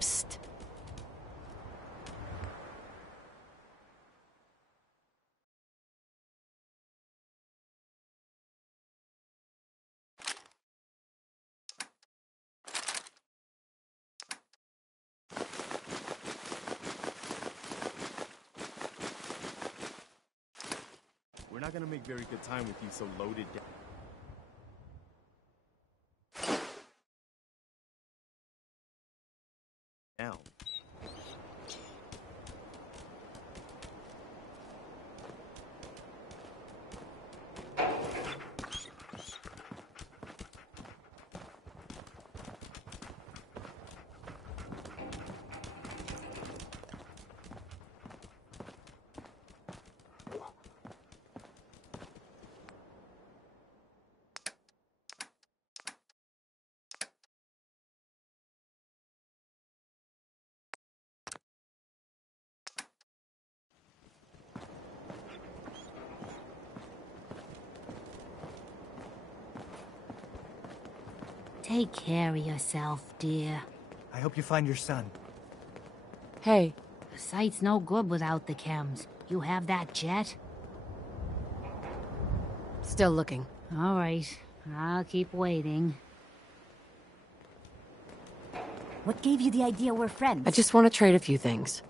Psst. We're not gonna make very good time with you so loaded down. Now. Take care of yourself, dear. I hope you find your son. Hey. The site's no good without the chems. You have that jet? Still looking. All right. I'll keep waiting. What gave you the idea we're friends? I just want to trade a few things.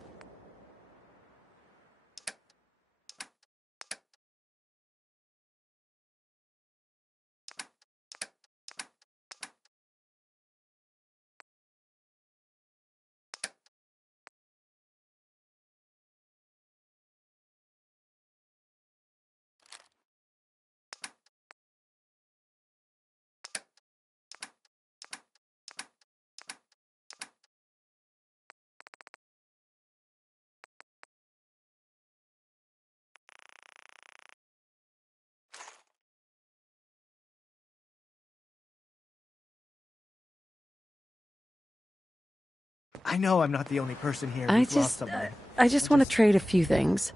I know I'm not the only person here who's lost someone. I just want to trade a few things.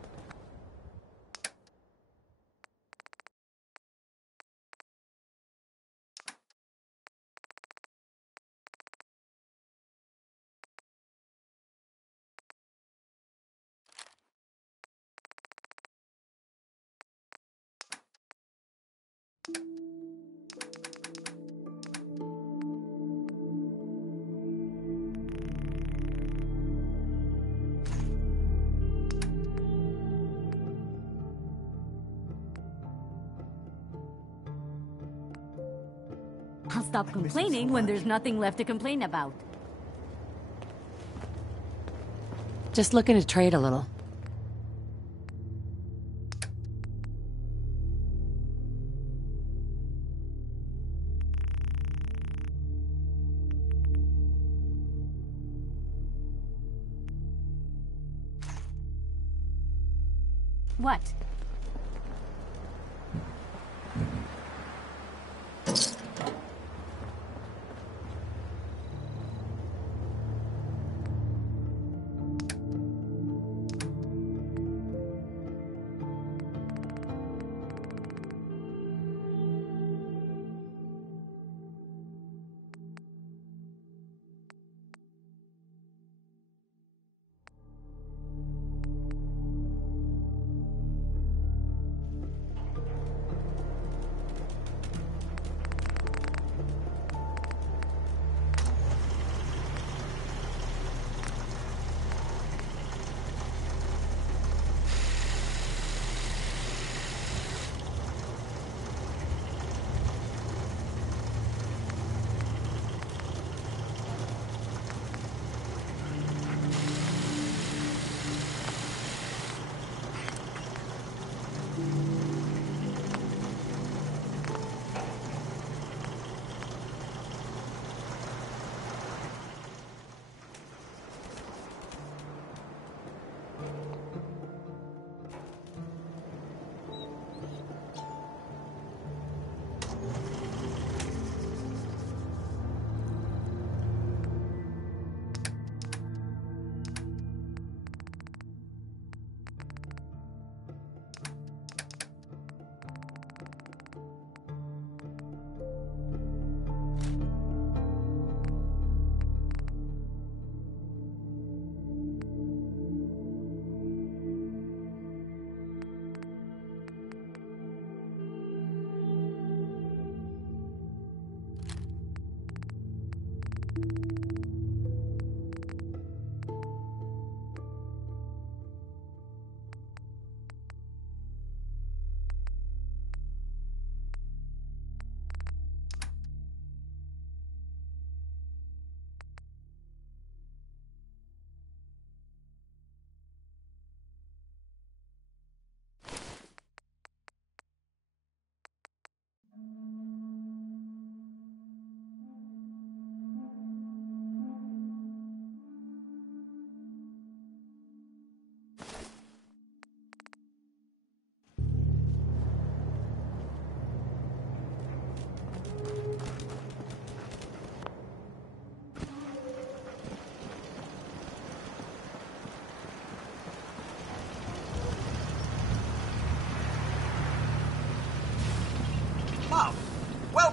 I'll stop complaining when there's nothing left to complain about. Just looking to trade a little. What?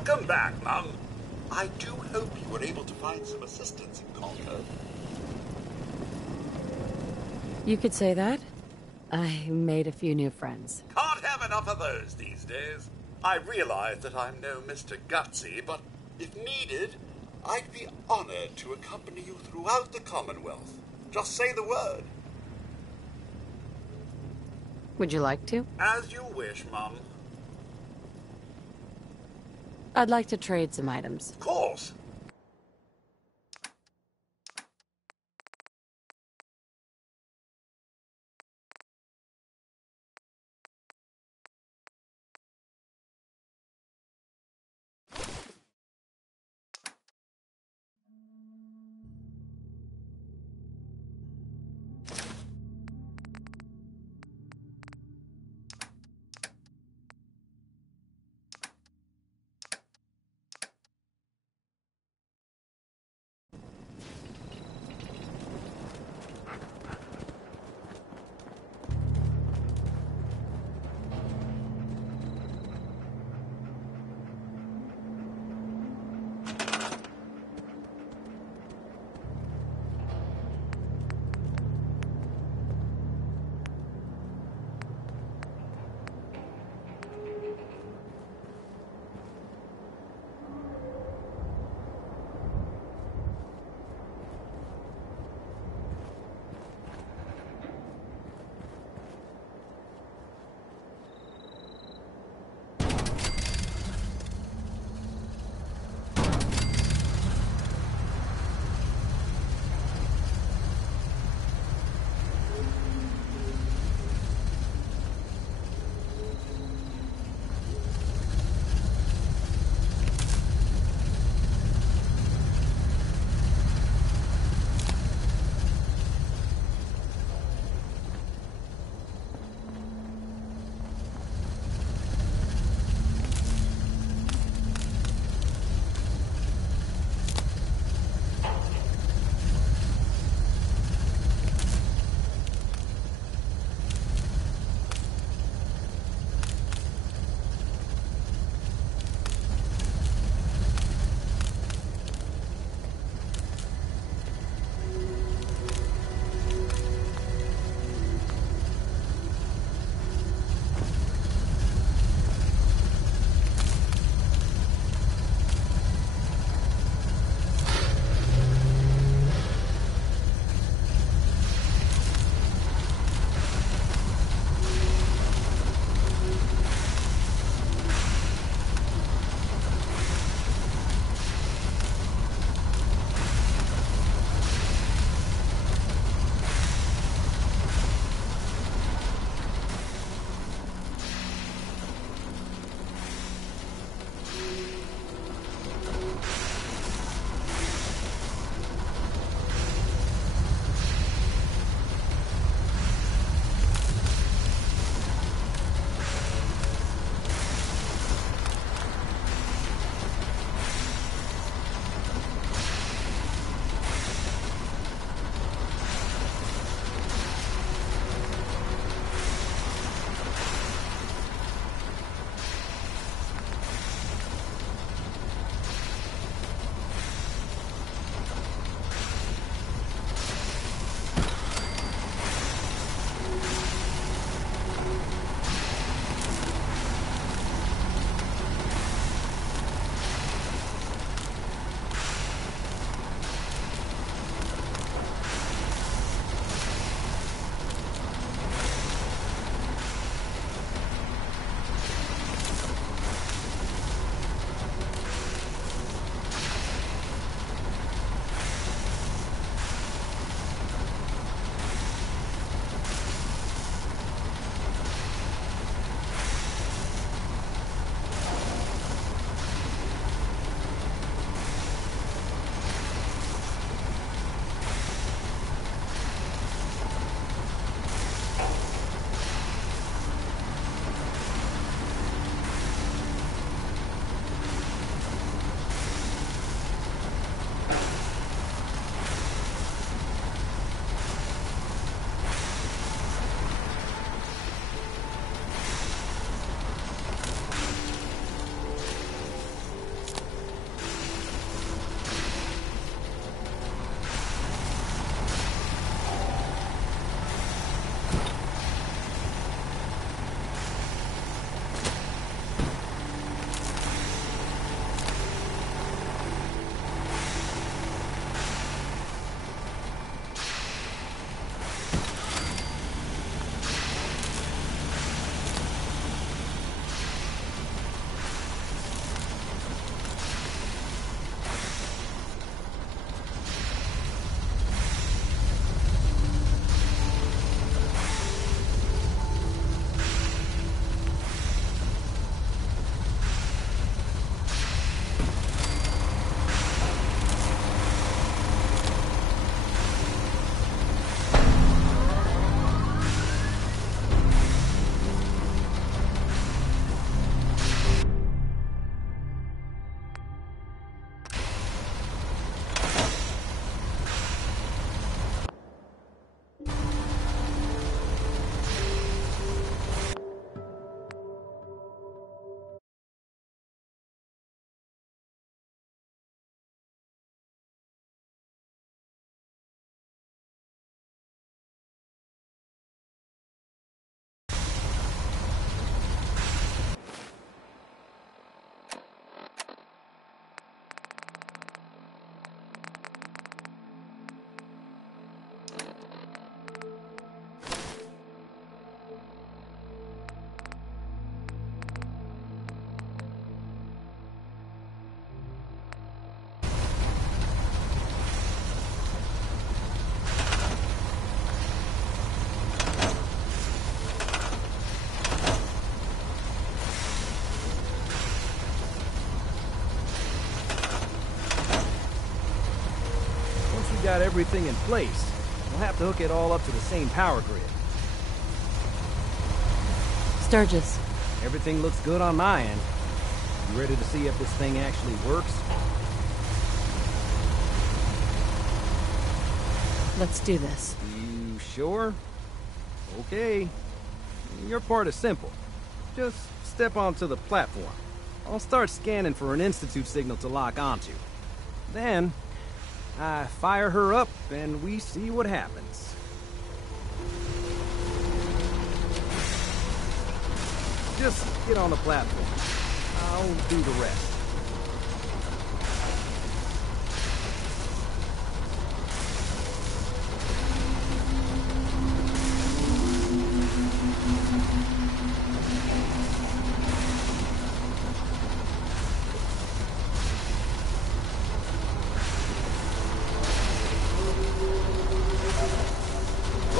Welcome back, Mum. I do hope you were able to find some assistance in Concord. You could say that. I made a few new friends. Can't have enough of those these days. I realize that I'm no Mr. Gutsy, but if needed, I'd be honored to accompany you throughout the Commonwealth. Just say the word. Would you like to? As you wish, Mum. I'd like to trade some items. Of course. got everything in place, we'll have to hook it all up to the same power grid. Sturgis. Everything looks good on my end. You ready to see if this thing actually works? Let's do this. You sure? Okay. Your part is simple. Just step onto the platform. I'll start scanning for an Institute signal to lock onto. Then, I fire her up and we see what happens. Just get on the platform. I'll do the rest.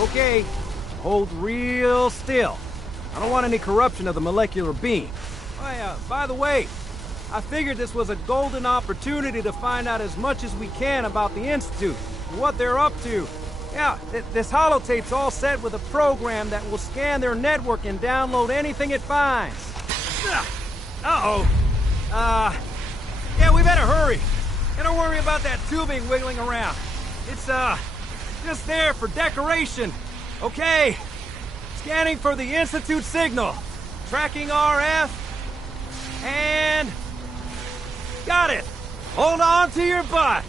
Okay, hold real still. I don't want any corruption of the molecular beam. By the way, I figured this was a golden opportunity to find out as much as we can about the Institute, and what they're up to. Yeah, this holotape's all set with a program that will scan their network and download anything it finds. Uh-oh. Yeah, we better hurry. And don't worry about that tubing wiggling around. It's, just there for decoration. Okay. Scanning for the Institute signal. Tracking RF. And... got it. Hold on to your butt.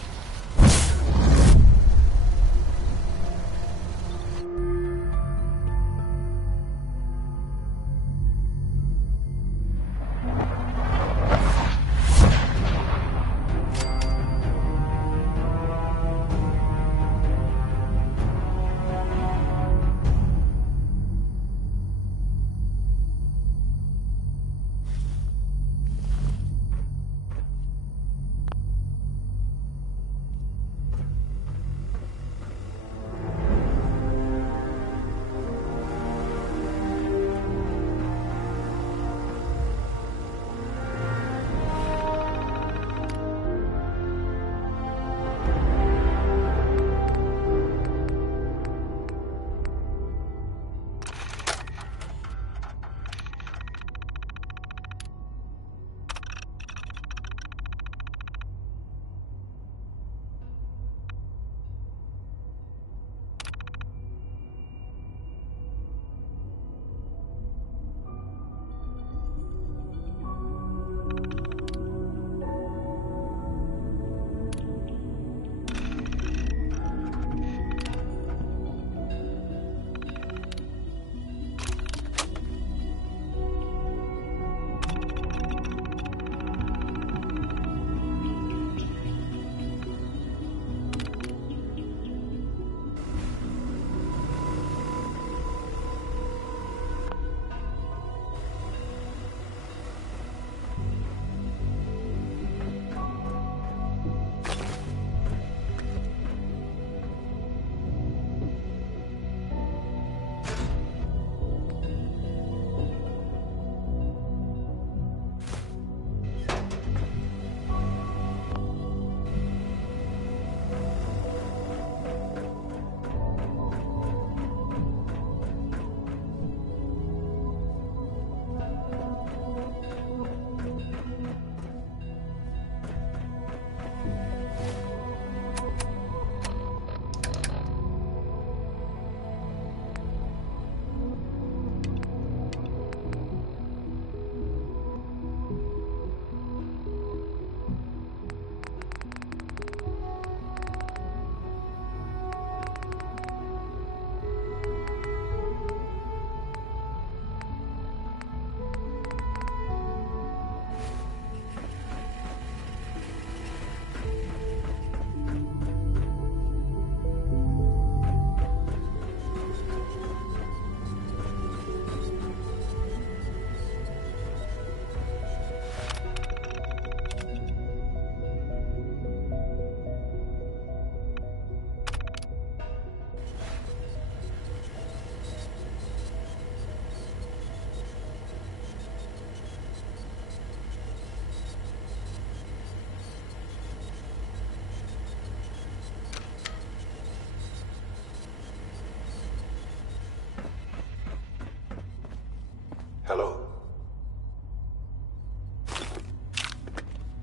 Hello.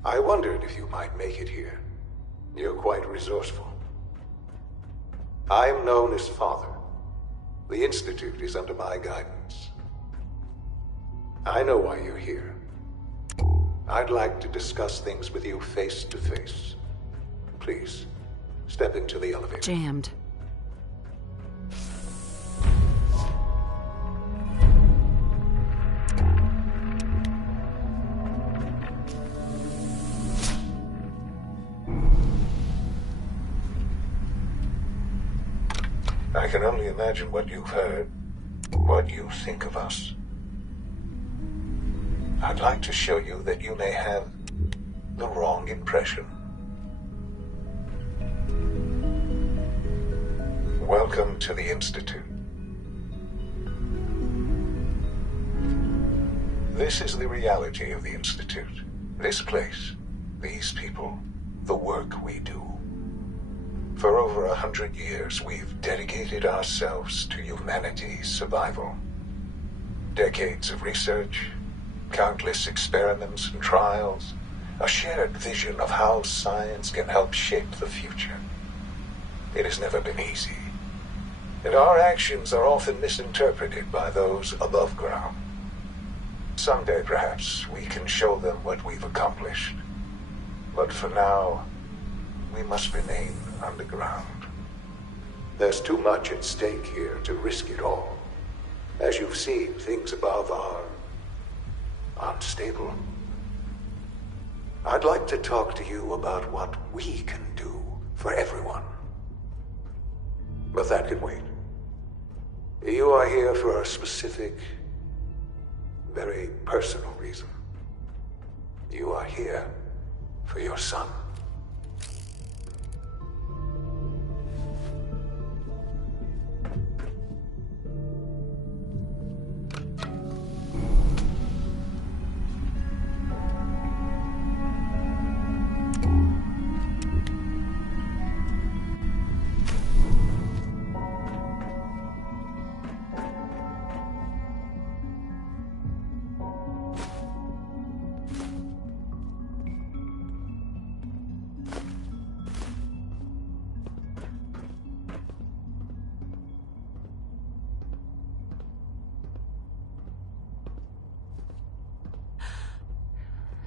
I wondered if you might make it here. You're quite resourceful. I am known as Father. The Institute is under my guidance. I know why you're here. I'd like to discuss things with you face to face. Please, step into the elevator. Jammed. I can only imagine what you've heard, what you think of us. I'd like to show you that you may have the wrong impression. Welcome to the Institute. This is the reality of the Institute. This place, these people, the work we do. For over 100 years, we've dedicated ourselves to humanity's survival. Decades of research, countless experiments and trials, a shared vision of how science can help shape the future. It has never been easy, and our actions are often misinterpreted by those above ground. Someday, perhaps, we can show them what we've accomplished. But for now, we must remain underground. There's too much at stake here to risk it all. As you've seen, things above are unstable. I'd like to talk to you about what we can do for everyone. But that can wait. You are here for a specific, very personal reason. You are here for your son.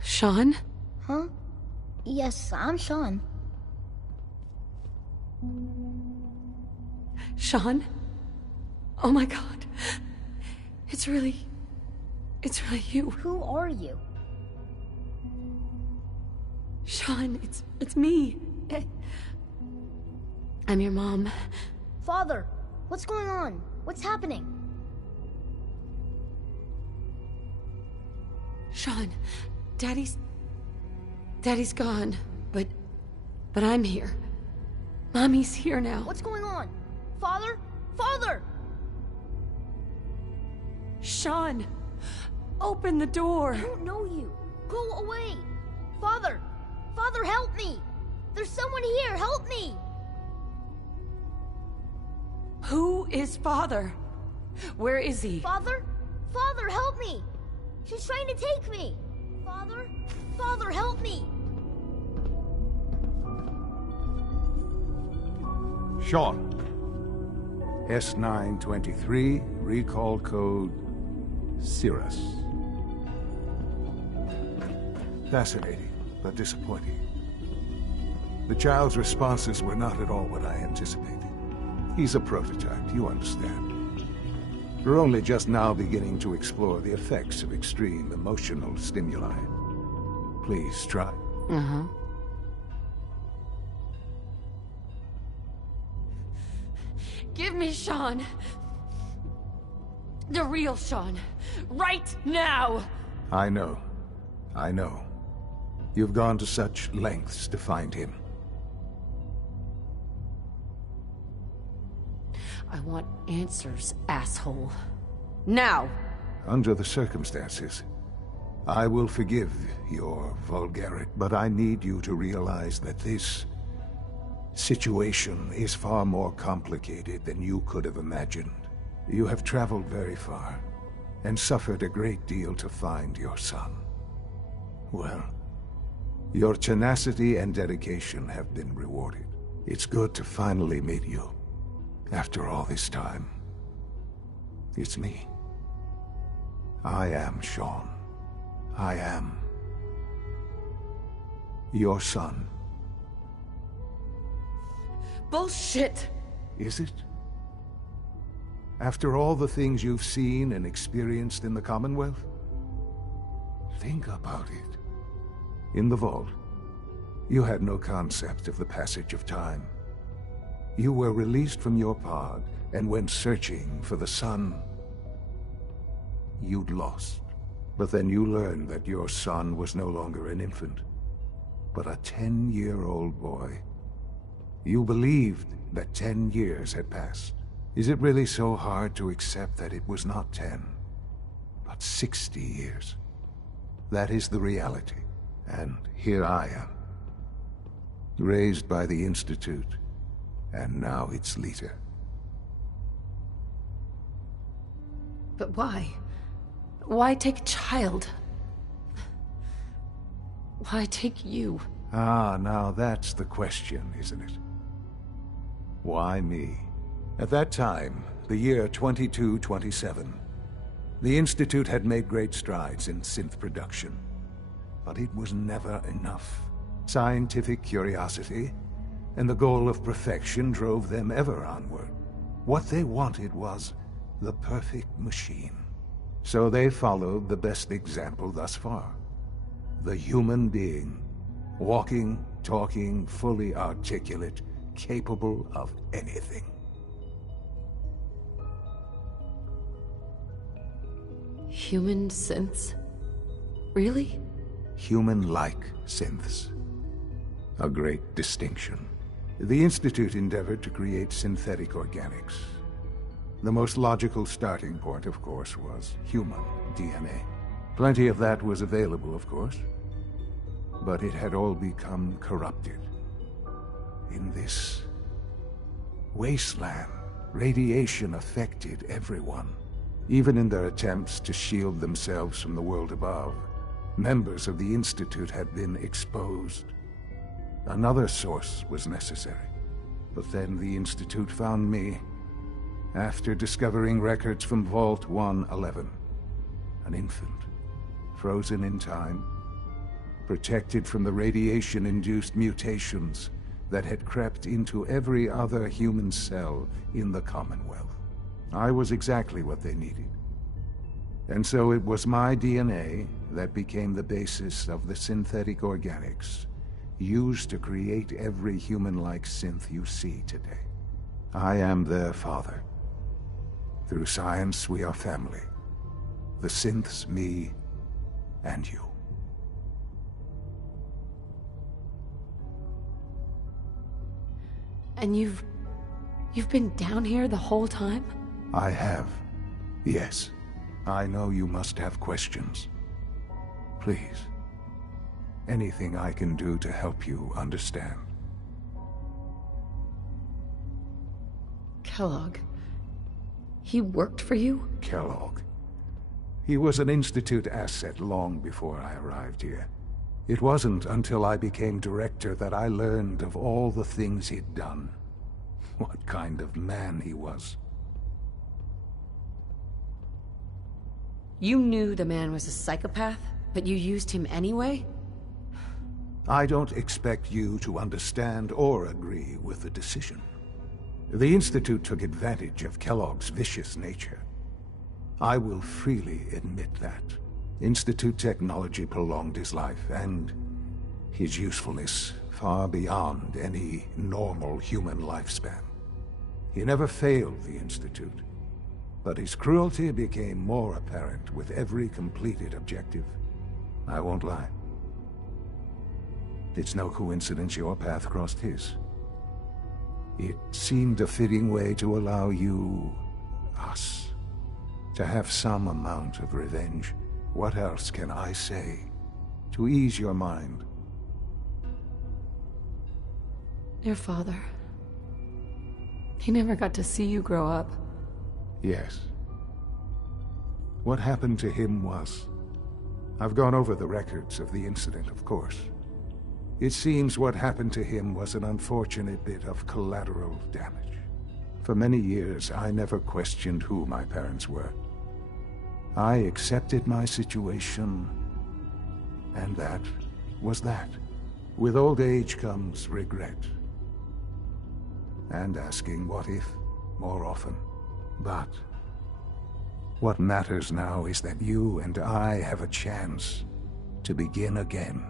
Sean? Huh? Yes, I'm Sean. Sean? Oh my god. It's really you. Who are you? Sean, it's me. I'm your mom. Father, what's going on? What's happening? Sean, Daddy's gone, but I'm here. Mommy's here now. What's going on? Father? Father! Sean, open the door. I don't know you. Go away. Father! Father, help me! There's someone here, help me! Who is Father? Where is he? Father? Father, help me! She's trying to take me! Father? Father, help me! Sean. S923, recall code Cirrus. Fascinating, but disappointing. The child's responses were not at all what I anticipated. He's a prototype, you understand. We're only just now beginning to explore the effects of extreme emotional stimuli. Please try. Uh-huh. Give me Sean. The real Sean. Right now! I know. You've gone to such lengths to find him. I want answers, asshole. Now! Under the circumstances, I will forgive your vulgarity, but I need you to realize that this situation is far more complicated than you could have imagined. You have traveled very far, and suffered a great deal to find your son. Well, your tenacity and dedication have been rewarded. It's good to finally meet you. After all this time, it's me. I am Shaun. I am your son. Bullshit! Is it? After all the things you've seen and experienced in the Commonwealth? Think about it. In the Vault, you had no concept of the passage of time. You were released from your pod and went searching for the son you'd lost. But then you learned that your son was no longer an infant, but a 10-year-old boy. You believed that 10 years had passed. Is it really so hard to accept that it was not 10, but 60 years? That is the reality. And here I am, raised by the Institute, and now its leader. But why? Why take a child? Why take you? Ah, now that's the question, isn't it? Why me? At that time, the year 2227, the Institute had made great strides in synth production. But it was never enough. Scientific curiosity and the goal of perfection drove them ever onward. What they wanted was the perfect machine. So they followed the best example thus far. The human being. Walking, talking, fully articulate, capable of anything. Human synths? Really? Human-like synths. A great distinction. The Institute endeavored to create synthetic organics. The most logical starting point, of course, was human DNA. Plenty of that was available, of course. But it had all become corrupted. In this wasteland, radiation affected everyone. Even in their attempts to shield themselves from the world above, members of the Institute had been exposed. Another source was necessary. But then the Institute found me, after discovering records from Vault 111. An infant, frozen in time, protected from the radiation-induced mutations that had crept into every other human cell in the Commonwealth. I was exactly what they needed. And so it was my DNA that became the basis of the synthetic organics used to create every human-like synth you see today. I am their father. Through science, we are family. The synths, me, and you. And you've been down here the whole time? I have. Yes. I know you must have questions. Please. Anything I can do to help you understand. Kellogg. He worked for you? Kellogg. He was an Institute asset long before I arrived here. It wasn't until I became director that I learned of all the things he'd done. What kind of man he was. You knew the man was a psychopath, but you used him anyway? I don't expect you to understand or agree with the decision. The Institute took advantage of Kellogg's vicious nature. I will freely admit that. Institute technology prolonged his life, and his usefulness far beyond any normal human lifespan. He never failed the Institute, but his cruelty became more apparent with every completed objective. I won't lie. It's no coincidence your path crossed his. It seemed a fitting way to allow you, us, to have some amount of revenge. What else can I say to ease your mind? Your father. He never got to see you grow up. Yes. What happened to him was... I've gone over the records of the incident, of course. It seems what happened to him was an unfortunate bit of collateral damage. For many years, I never questioned who my parents were. I accepted my situation, and that was that. With old age comes regret. And asking what if more often. But what matters now is that you and I have a chance to begin again.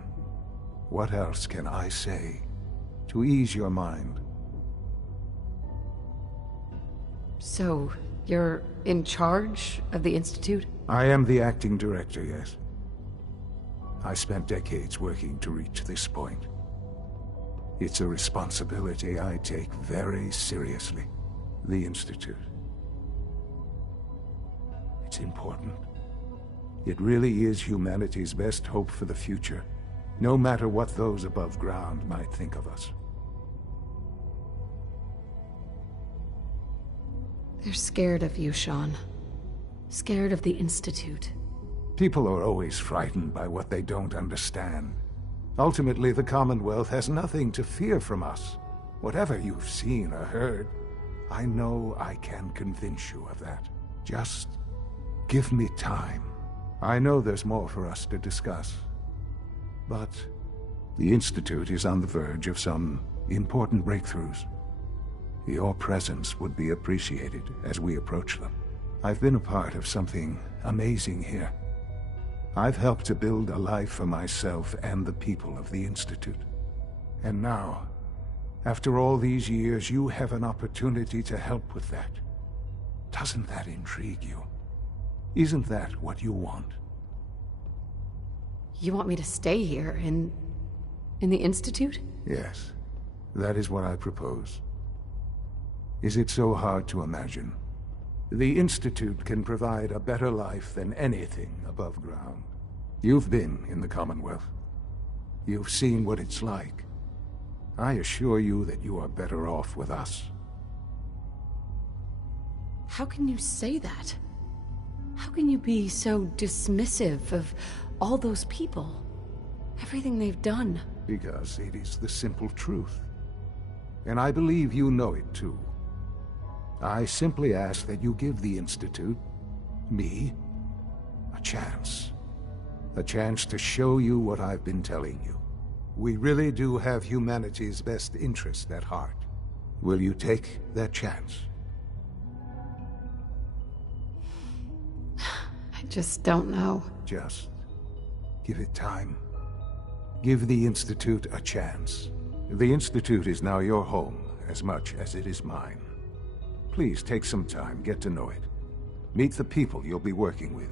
What else can I say to ease your mind? So, you're in charge of the Institute? I am the acting director, yes. I spent decades working to reach this point. It's a responsibility I take very seriously. The Institute. It's important. It really is humanity's best hope for the future, no matter what those above ground might think of us. They're scared of you, Sean. Scared of the Institute. People are always frightened by what they don't understand. Ultimately, the Commonwealth has nothing to fear from us. Whatever you've seen or heard, I know I can convince you of that. Just give me time. I know there's more for us to discuss. But the Institute is on the verge of some important breakthroughs. Your presence would be appreciated as we approach them. I've been a part of something amazing here. I've helped to build a life for myself and the people of the Institute. And now, after all these years, you have an opportunity to help with that. Doesn't that intrigue you? Isn't that what you want? You want me to stay here, in the Institute? Yes, that is what I propose. Is it so hard to imagine? The Institute can provide a better life than anything above ground. You've been in the Commonwealth. You've seen what it's like. I assure you that you are better off with us. How can you say that? How can you be so dismissive of all those people? Everything they've done? Because it is the simple truth. And I believe you know it too. I simply ask that you give the Institute, me, a chance. A chance to show you what I've been telling you. We really do have humanity's best interest at heart. Will you take that chance? I just don't know. Just give it time. Give the Institute a chance. The Institute is now your home as much as it is mine. Please take some time, get to know it. Meet the people you'll be working with.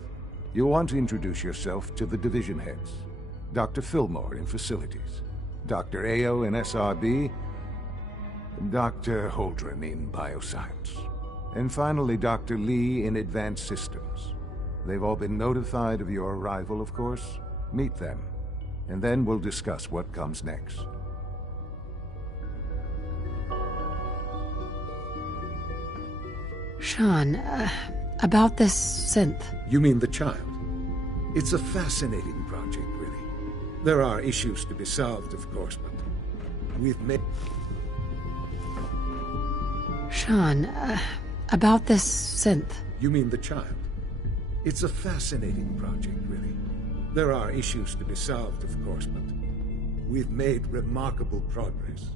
You'll want to introduce yourself to the division heads. Dr. Fillmore in Facilities, Dr. Ayo in SRB, Dr. Holdren in Bioscience, and finally Dr. Lee in Advanced Systems. They've all been notified of your arrival, of course. Meet them, and then we'll discuss what comes next. Sean, about this synth. You mean the child? It's a fascinating project, really. There are issues to be solved, of course, but we've made... Sean, about this synth. You mean the child? It's a fascinating project, really. There are issues to be solved, of course, but we've made remarkable progress.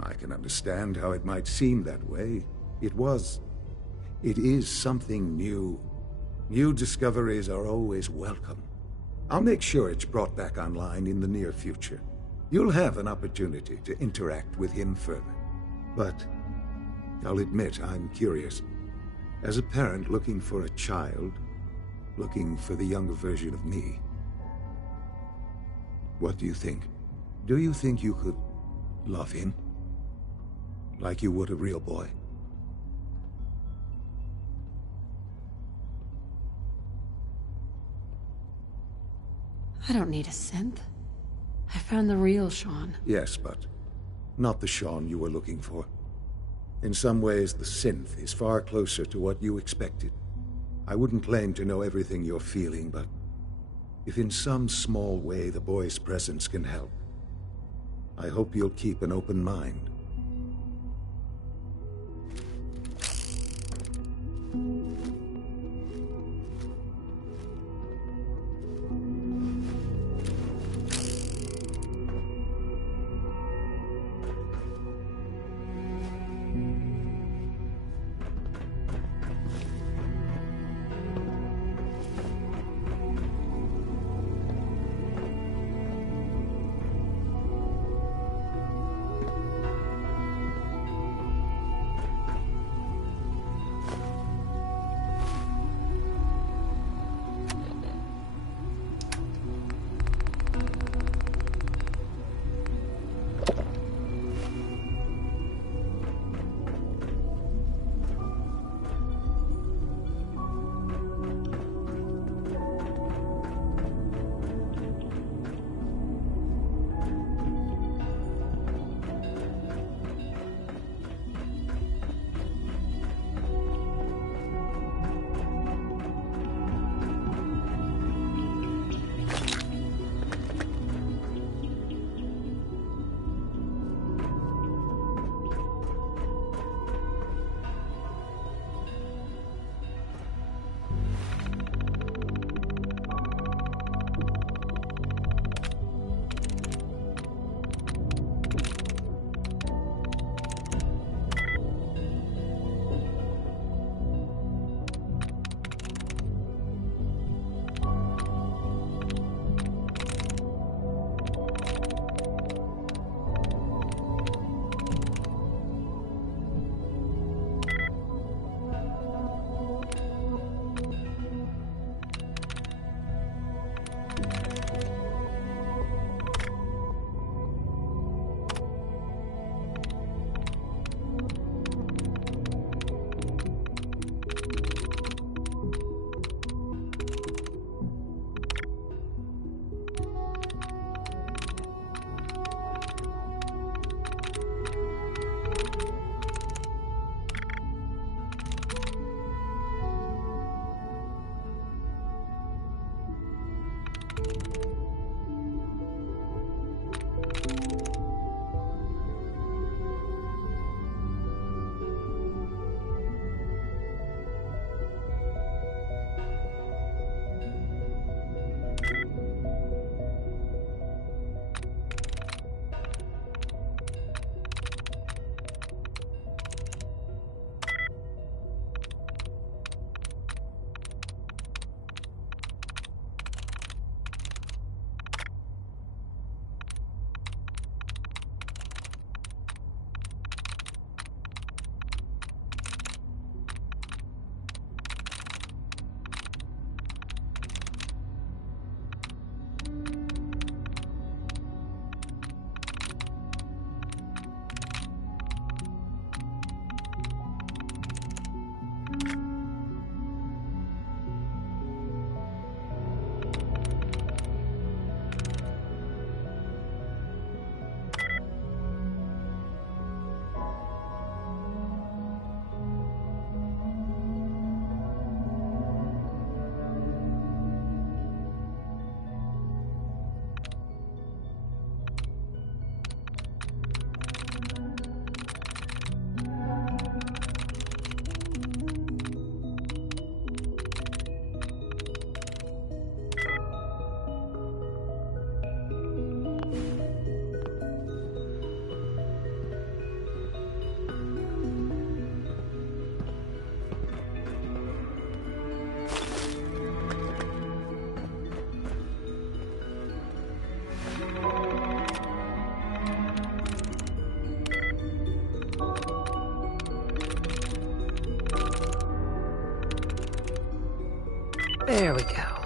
I can understand how it might seem that way. It is something new. New discoveries are always welcome. I'll make sure it's brought back online in the near future. You'll have an opportunity to interact with him further. But I'll admit I'm curious. As a parent looking for a child, looking for the younger version of me, what do you think? Do you think you could love him? Like you would a real boy? I don't need a synth. I found the real Sean. Yes, but not the Sean you were looking for. In some ways, the synth is far closer to what you expected. I wouldn't claim to know everything you're feeling, but if in some small way the boy's presence can help, I hope you'll keep an open mind. There we go.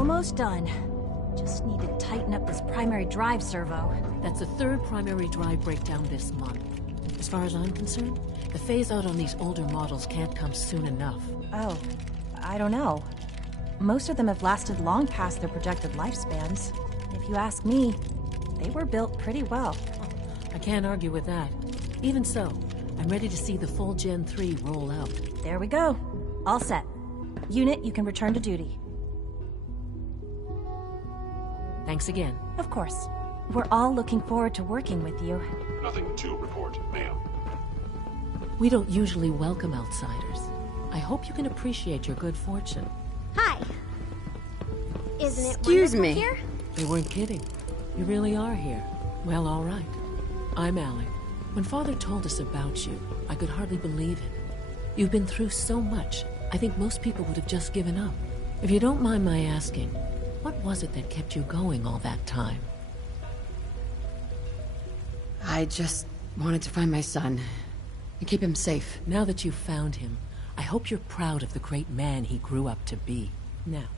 Almost done. Just need to tighten up this primary drive servo. That's the third primary drive breakdown this month. As far as I'm concerned, the phase-out on these older models can't come soon enough. Oh, I don't know. Most of them have lasted long past their projected lifespans. If you ask me, they were built pretty well. I can't argue with that. Even so, I'm ready to see the full Gen 3 roll out. There we go. All set. Unit, you can return to duty. Thanks again. Of course. We're all looking forward to working with you. Nothing to report, ma'am. We don't usually welcome outsiders. I hope you can appreciate your good fortune. Hi. Isn't it Excuse wonderful me. here? They weren't kidding. You really are here. Well, all right. I'm Alec. When Father told us about you, I could hardly believe it. You've been through so much, I think most people would have just given up. If you don't mind my asking, what was it that kept you going all that time? I just wanted to find my son and keep him safe. Now that you've found him, I hope you're proud of the great man he grew up to be. Now,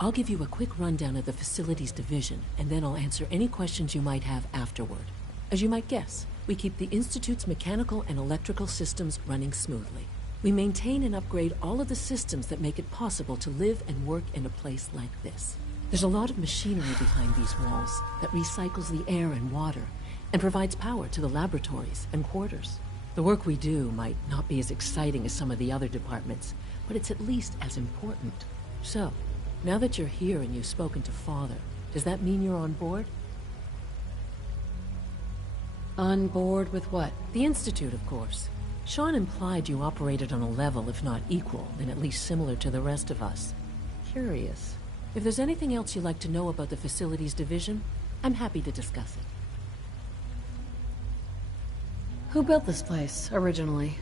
I'll give you a quick rundown of the Facilities Division, and then I'll answer any questions you might have afterward. As you might guess, we keep the Institute's mechanical and electrical systems running smoothly. We maintain and upgrade all of the systems that make it possible to live and work in a place like this. There's a lot of machinery behind these walls that recycles the air and water and provides power to the laboratories and quarters. The work we do might not be as exciting as some of the other departments, but it's at least as important. So, now that you're here and you've spoken to Father, does that mean you're on board? On board with what? The Institute, of course. Sean implied you operated on a level, if not equal, then at least similar to the rest of us. Curious. If there's anything else you'd like to know about the Facilities Division, I'm happy to discuss it. Who built this place, originally?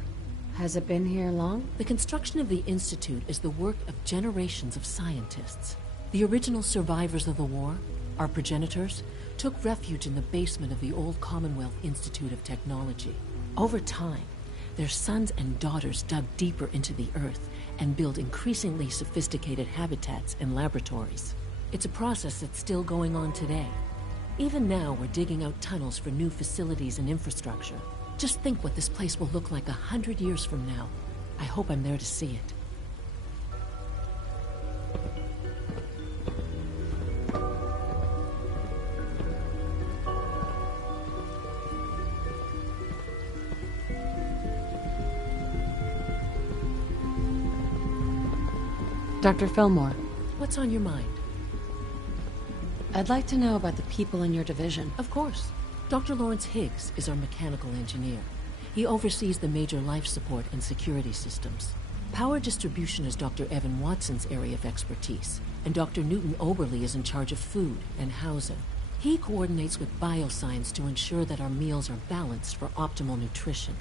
Has it been here long? The construction of the Institute is the work of generations of scientists. The original survivors of the war, our progenitors, took refuge in the basement of the old Commonwealth Institute of Technology. Over time, their sons and daughters dug deeper into the earth and built increasingly sophisticated habitats and laboratories. It's a process that's still going on today. Even now, we're digging out tunnels for new facilities and infrastructure. Just think what this place will look like 100 years from now. I hope I'm there to see it. Dr. Fillmore. What's on your mind? I'd like to know about the people in your division. Of course. Dr. Lawrence Higgs is our mechanical engineer. He oversees the major life support and security systems. Power distribution is Dr. Evan Watson's area of expertise, and Dr. Newton Oberly is in charge of food and housing. He coordinates with bioscience to ensure that our meals are balanced for optimal nutrition.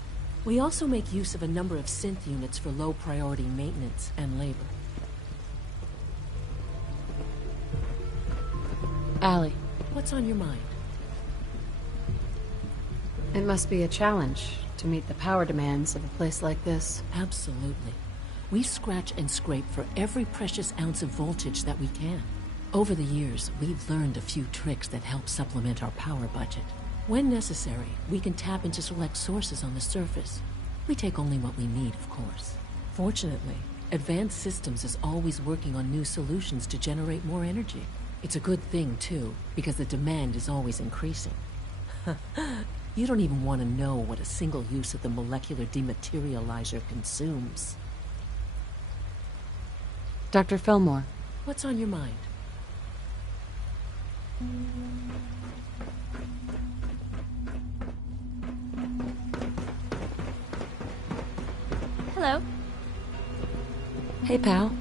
We also make use of a number of synth units for low-priority maintenance and labor. Allie. What's on your mind? It must be a challenge to meet the power demands of a place like this. Absolutely. We scratch and scrape for every precious ounce of voltage that we can. Over the years, we've learned a few tricks that help supplement our power budget. When necessary, we can tap into select sources on the surface. We take only what we need, of course. Fortunately, Advanced Systems is always working on new solutions to generate more energy. It's a good thing, too, because the demand is always increasing. You don't even want to know what a single use of the molecular dematerializer consumes. Dr. Fillmore. What's on your mind? Hello. Hey, pal.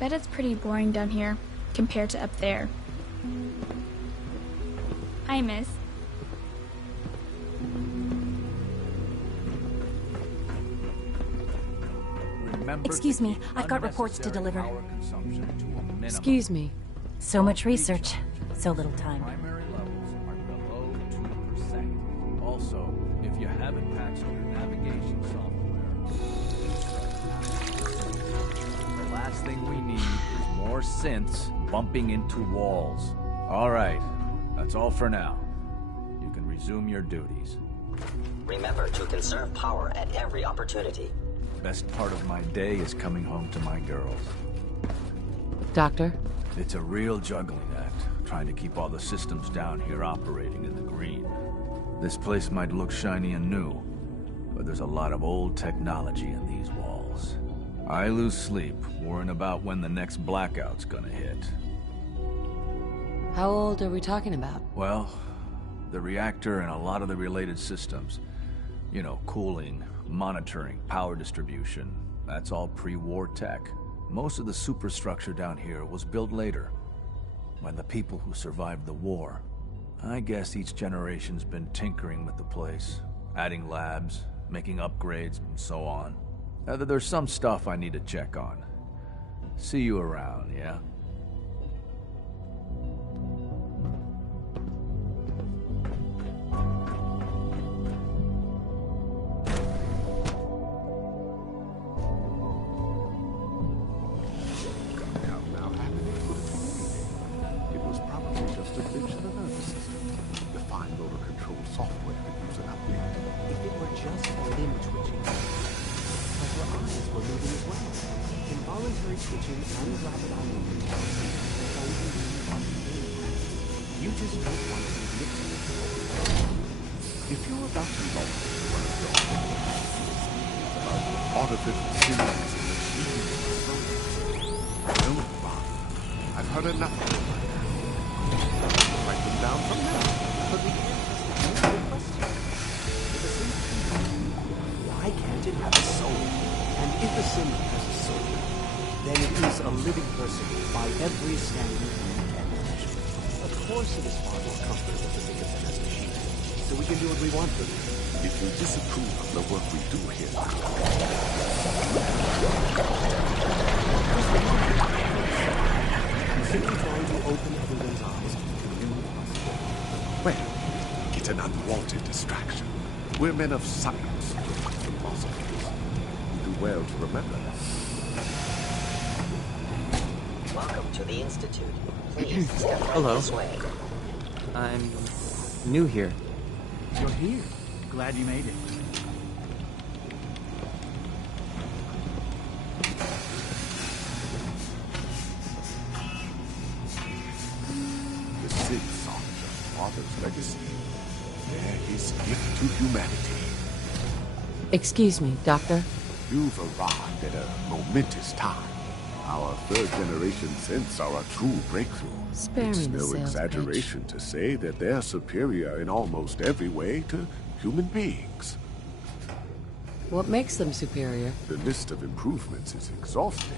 Bet it's pretty boring down here, compared to up there. Hi, miss. Excuse me, I've got reports to deliver. Excuse me. So much research, so little time. Primary levels are below 2%. Also, if you haven't patched your navigation software, the last thing we need is more synths bumping into walls. All right, that's all for now. You can resume your duties. Remember to conserve power at every opportunity. Best part of my day is coming home to my girls. Doctor? It's a real juggling act, trying to keep all the systems down here operating in the green. This place might look shiny and new, but there's a lot of old technology in these walls. I lose sleep worrying about when the next blackout's gonna hit. How old are we talking about? Well, the reactor and a lot of the related systems. You know, cooling, monitoring, power distribution. That's all pre-war tech. Most of the superstructure down here was built later, when the people who survived the war. I guess each generation's been tinkering with the place, adding labs, making upgrades, and so on. There's some stuff I need to check on. See you around, yeah? We're men of science, philosophers. You do well to remember that. Welcome to the Institute. Please step right this way. I'm new here. You're here. Glad you made it. The Sith are your father's legacy. They're his gift to humanity. Excuse me, Doctor? You've arrived at a momentous time. Our third-generation synths are a true breakthrough. It's no exaggeration to say that they're superior in almost every way to human beings. What makes them superior? The list of improvements is exhaustive.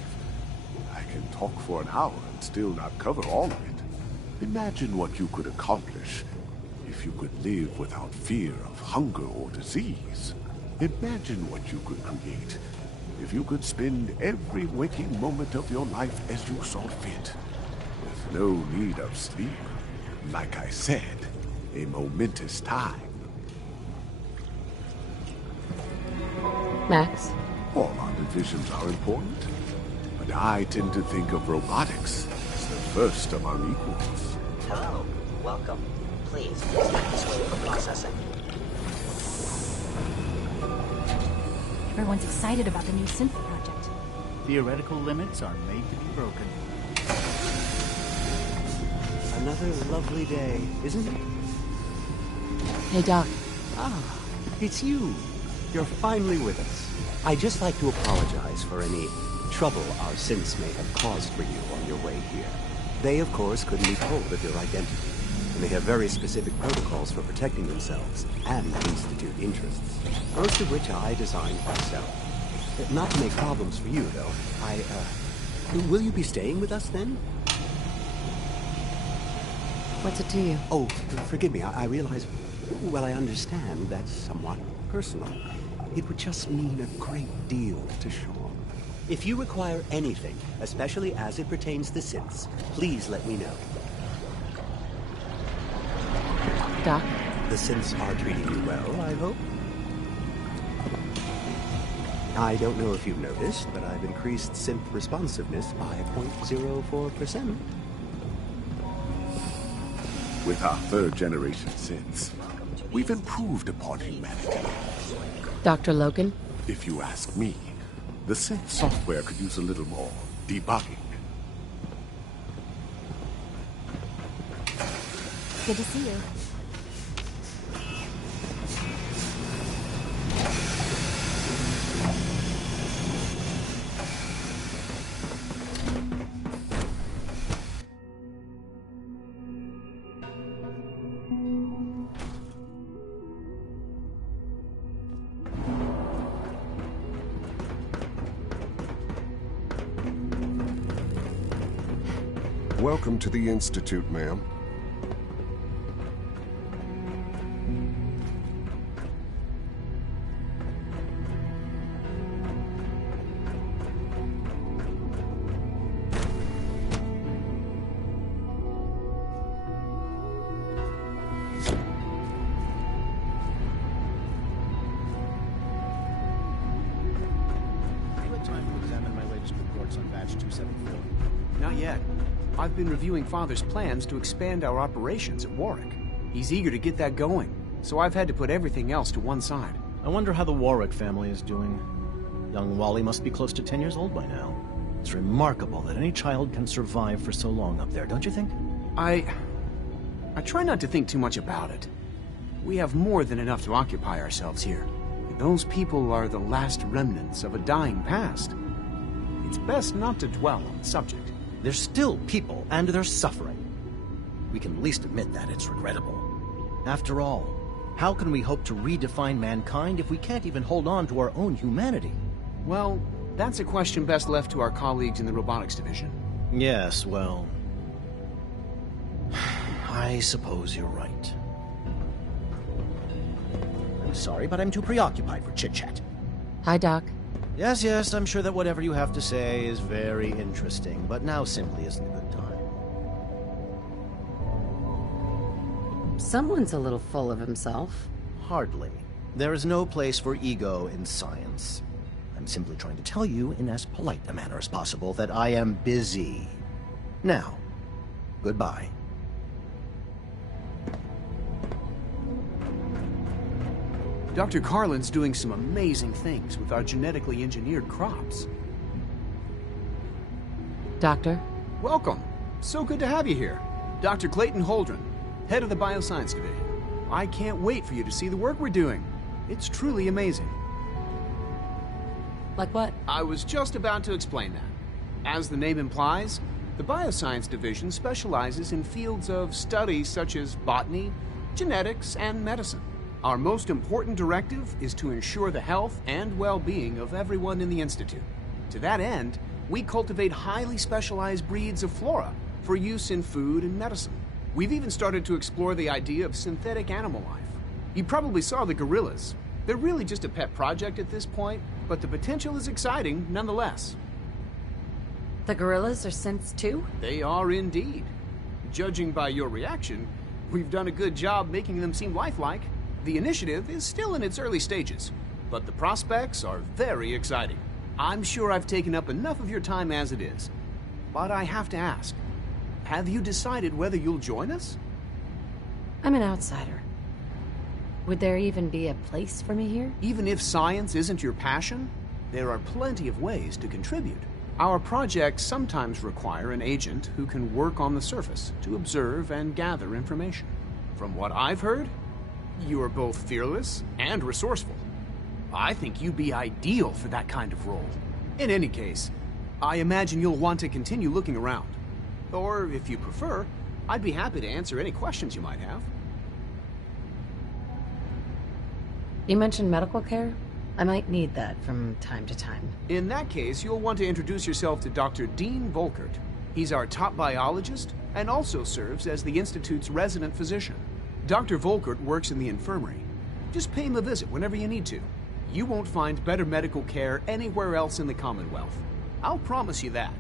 I can talk for an hour and still not cover all of it. Imagine what you could accomplish if you could live without fear of hunger or disease. Imagine what you could create if you could spend every waking moment of your life as you saw fit, with no need of sleep. Like I said, a momentous time. Max? All our divisions are important, but I tend to think of robotics as the first among equals. Hello. Welcome. Please, step this way for processing. Everyone's excited about the new synth project. Theoretical limits are made to be broken. Another lovely day, isn't it? Hey, Doc. Ah, it's you. You're finally with us. I'd just like to apologize for any trouble our synths may have caused for you on your way here. They, of course, couldn't be told of your identity, and they have very specific protocols for protecting themselves and Institute interests, most of which I designed myself. Not to make problems for you, though. Will you be staying with us, then? What's it to you? Oh, forgive me. I realize... Well, I understand that's somewhat personal. It would just mean a great deal to Sean. If you require anything, especially as it pertains to synths, please let me know. Doc? The synths are treating you well, I hope? I don't know if you've noticed, but I've increased synth responsiveness by 0.04%. With our third-generation synths, we've improved upon humanity. Dr. Logan? If you ask me, the synth software could use a little more debugging. Good to see you. Welcome to the Institute, ma'am. You had time to examine my latest reports on Batch 274? Not yet. I've been reviewing Father's plans to expand our operations at Warwick. He's eager to get that going, so I've had to put everything else to one side. I wonder how the Warwick family is doing. Young Wally must be close to 10 years old by now. It's remarkable that any child can survive for so long up there, don't you think? I try not to think too much about it. We have more than enough to occupy ourselves here. Those people are the last remnants of a dying past. It's best not to dwell on the subject. They're still people, and they're suffering. We can at least admit that it's regrettable. After all, how can we hope to redefine mankind if we can't even hold on to our own humanity? Well, that's a question best left to our colleagues in the robotics division. Yes, well... I suppose you're right. I'm sorry, but I'm too preoccupied for chit-chat. Hi, Doc. Yes, I'm sure that whatever you have to say is very interesting, but now simply isn't a good time. Someone's a little full of himself. Hardly. There is no place for ego in science. I'm simply trying to tell you, in as polite a manner as possible, that I am busy. Now, goodbye. Dr. Carlin's doing some amazing things with our genetically engineered crops. Doctor? Welcome. So good to have you here. Dr. Clayton Holdren, head of the Bioscience Division. I can't wait for you to see the work we're doing. It's truly amazing. Like what? I was just about to explain that. As the name implies, the Bioscience Division specializes in fields of study such as botany, genetics, and medicine. Our most important directive is to ensure the health and well-being of everyone in the Institute. To that end, we cultivate highly specialized breeds of flora for use in food and medicine. We've even started to explore the idea of synthetic animal life. You probably saw the gorillas. They're really just a pet project at this point, but the potential is exciting nonetheless. The gorillas are synths too? They are indeed. Judging by your reaction, we've done a good job making them seem lifelike. The initiative is still in its early stages, but the prospects are very exciting. I'm sure I've taken up enough of your time as it is, but I have to ask, have you decided whether you'll join us? I'm an outsider. Would there even be a place for me here? Even if science isn't your passion, there are plenty of ways to contribute. Our projects sometimes require an agent who can work on the surface to observe and gather information. From what I've heard, you are both fearless and resourceful. I think you'd be ideal for that kind of role. In any case, I imagine you'll want to continue looking around. Or, if you prefer, I'd be happy to answer any questions you might have. You mentioned medical care? I might need that from time to time. In that case, you'll want to introduce yourself to Dr. Dean Volkert. He's our top biologist and also serves as the Institute's resident physician. Dr. Volkert works in the infirmary. Just pay him a visit whenever you need to. You won't find better medical care anywhere else in the Commonwealth. I'll promise you that.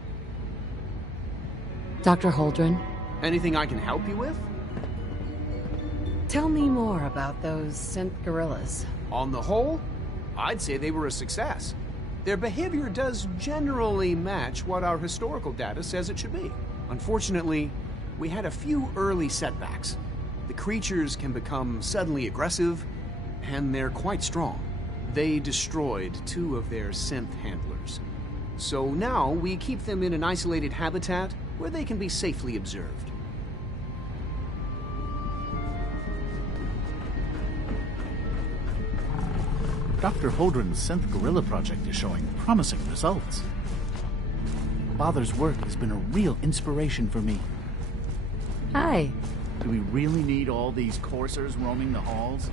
Dr. Holdren? Anything I can help you with? Tell me more about those synth gorillas. On the whole, I'd say they were a success. Their behavior does generally match what our historical data says it should be. Unfortunately, we had a few early setbacks. The creatures can become suddenly aggressive, and they're quite strong. They destroyed 2 of their synth handlers. So now we keep them in an isolated habitat where they can be safely observed. Dr. Holdren's Synth Gorilla project is showing promising results. Father's work has been a real inspiration for me. Hi. Do we really need all these coursers roaming the halls?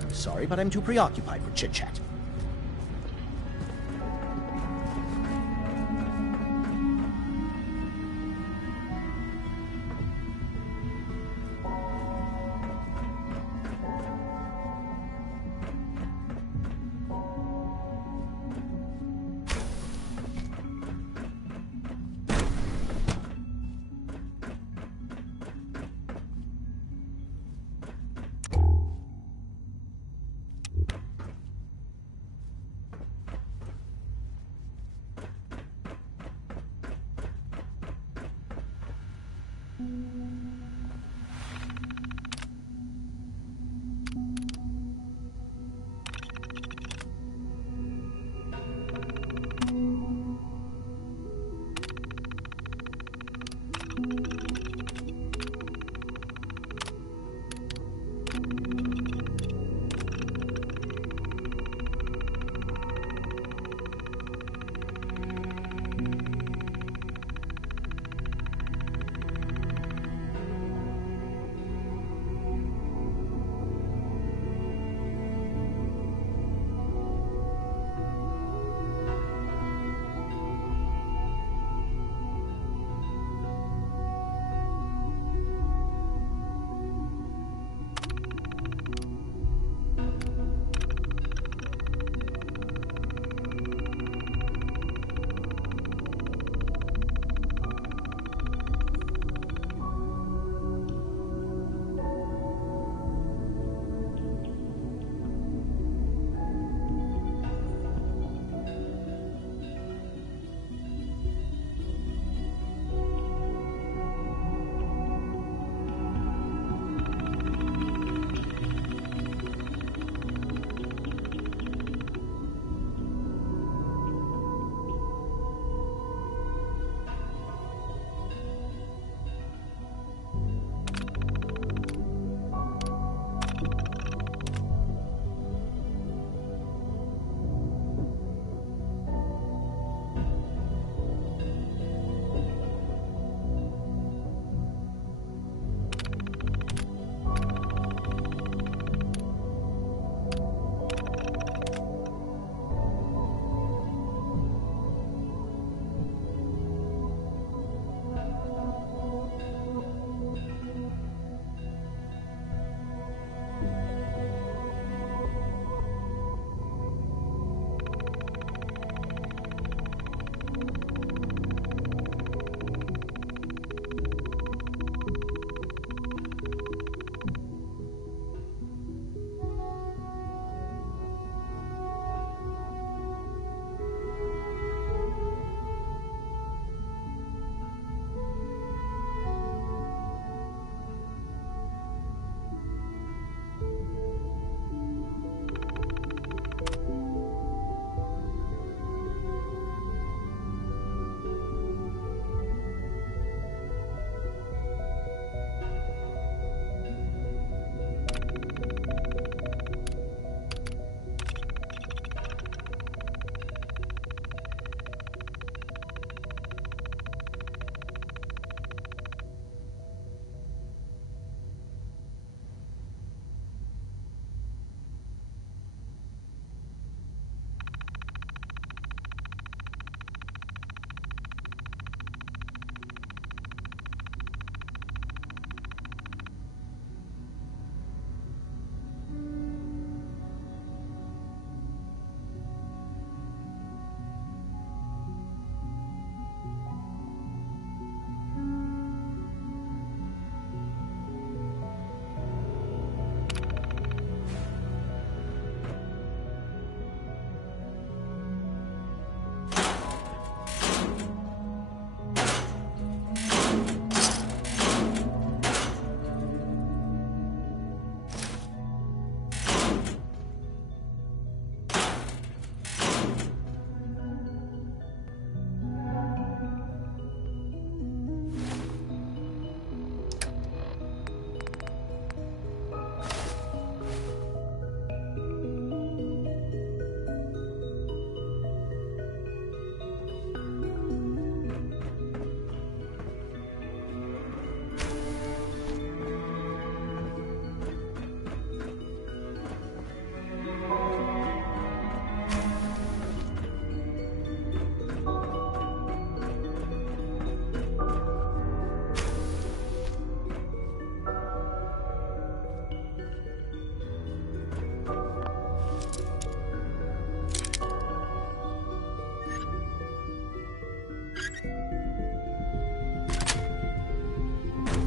I'm sorry, but I'm too preoccupied for chit-chat.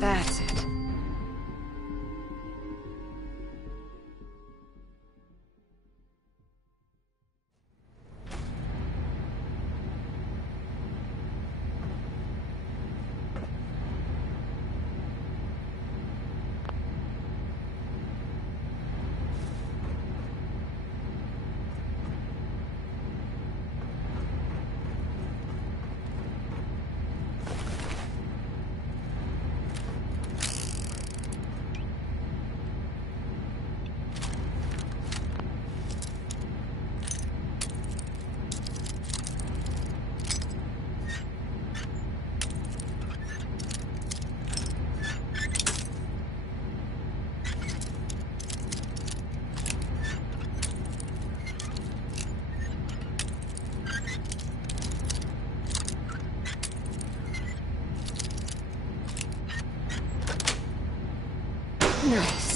That's it. Nice.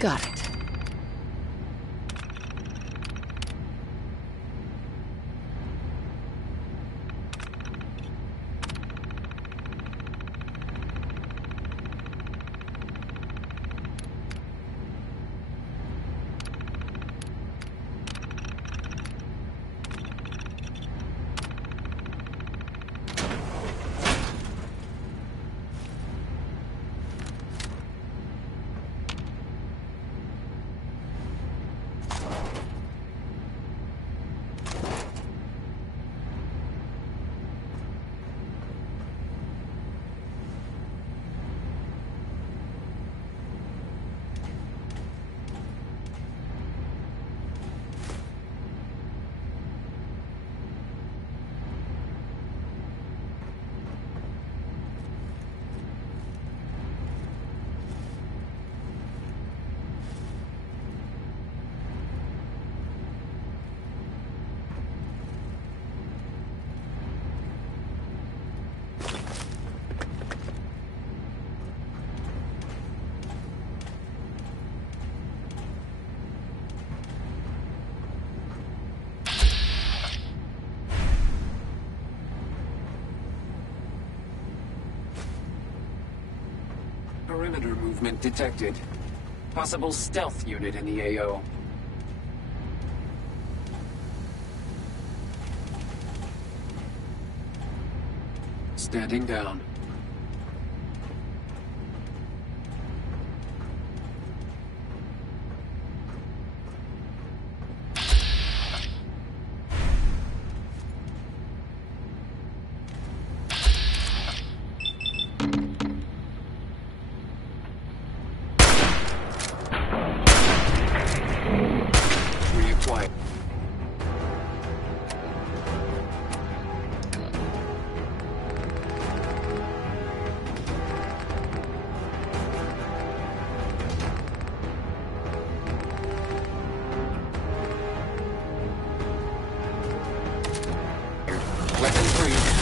Got it. Perimeter movement detected. Possible stealth unit in the AO. Standing down. Weapon free.